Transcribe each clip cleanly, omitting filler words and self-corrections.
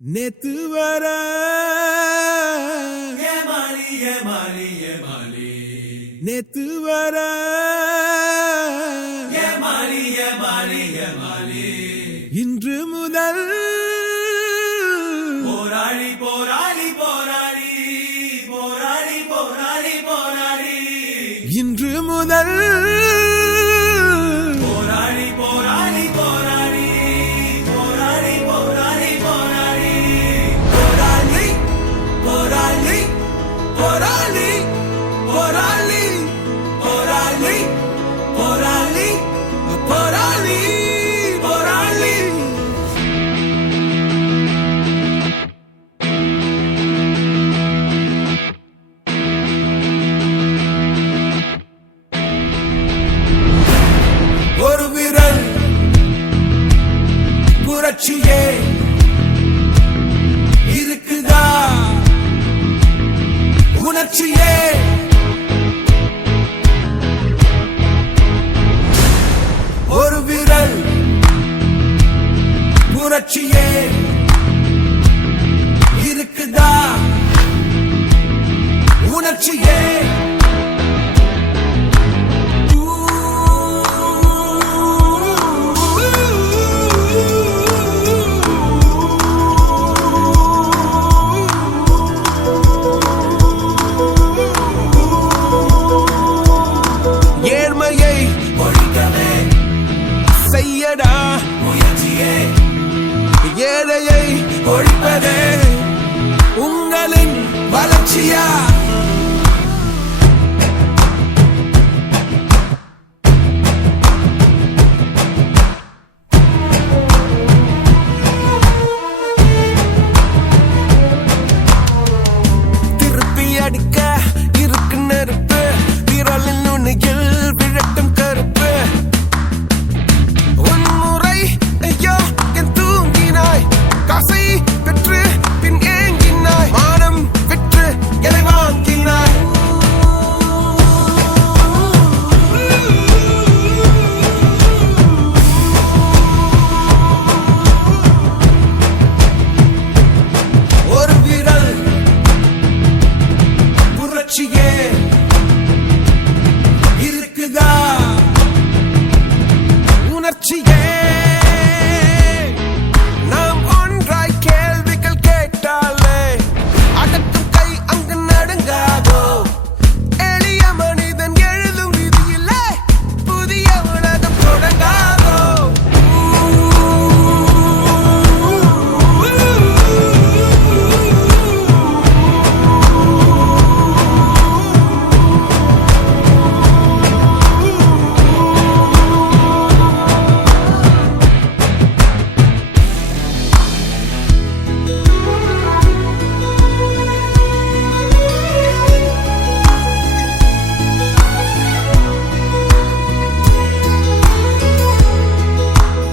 நேத்து வர நேத்து வர இன்று முதல் போராளி போராளி போராளி போராளி போராளி போராளி இன்று முதல் போராளி போராளி போராளி போராளி போராளி போராளி போராளி போராளி போராளி போராளி போராளி போராளி போராளி போராளி ஒரு விரல் புரட்சியே இருக்குதா உணர்ச்சியே ஒரு விரல் புரட்சியே இருக்குதா உணர்ச்சியே ஏழ்மையை ஒழிக்கவே செய்யடா முயற்சியே ஏழையை ஒழிப்பதே உங்களின் வளர்ச்சியா திருப்பி அடிக்க இருக்கு நெருப்பு விரலின் நுனியில் விழட்டும் கருப்பு உன்முறை ஐயோ என் தூங்கினாய் காசை பெற்று பின் ஏங்கினாய் மானம் விற்று எதை வாங்கினாய் ஒரு விரல் புரட்சியே இருக்குதா உணர்ச்சியே நாம் ஒன்றாய் கேள்விகள் கேட்டாலே அடக்கும் கை அங்கு நடுங்காதோ எளிய மனிதன் எழுதும் விதியிலே புதிய உலகம் தொடங்காதோ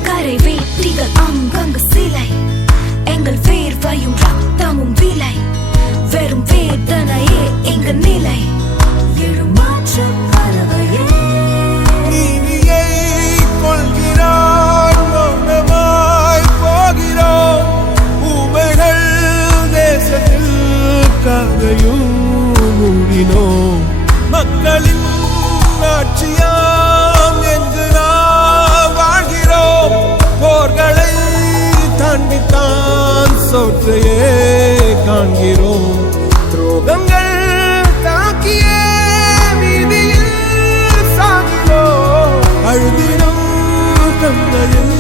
கரை வேட்டிகள் அங்கங்கு சிலை எங்கள் வேர்வையும் ரத்தமும் விலை வெறும் வேதனையே எங்கள் நிலை எழுமாற்ற பறவையே நீதியை கொள்கிறான் மௌனமாய் போகிறோம் ஊமைகள் தேசத்தில் கதையும் மூடினோம் மக்களின் ஆட்சியாம் என்று நாம் வாழ்கிறோம் போர்களை தாண்டித்தான் சோற்றையே காண்கிறோம் துரோகங்கள் தாக்கியே வீதியில் சாகிறோம் அழுதினோம் கண்களில்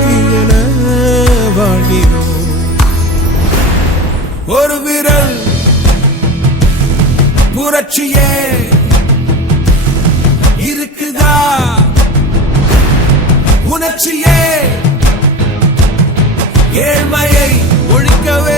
தீயன வாழ்கிறோம் ஒரு விரல் புரட்சியே இருக்குதா உணர்ச்சியே ஏழ்மையை ஒழிக்கவே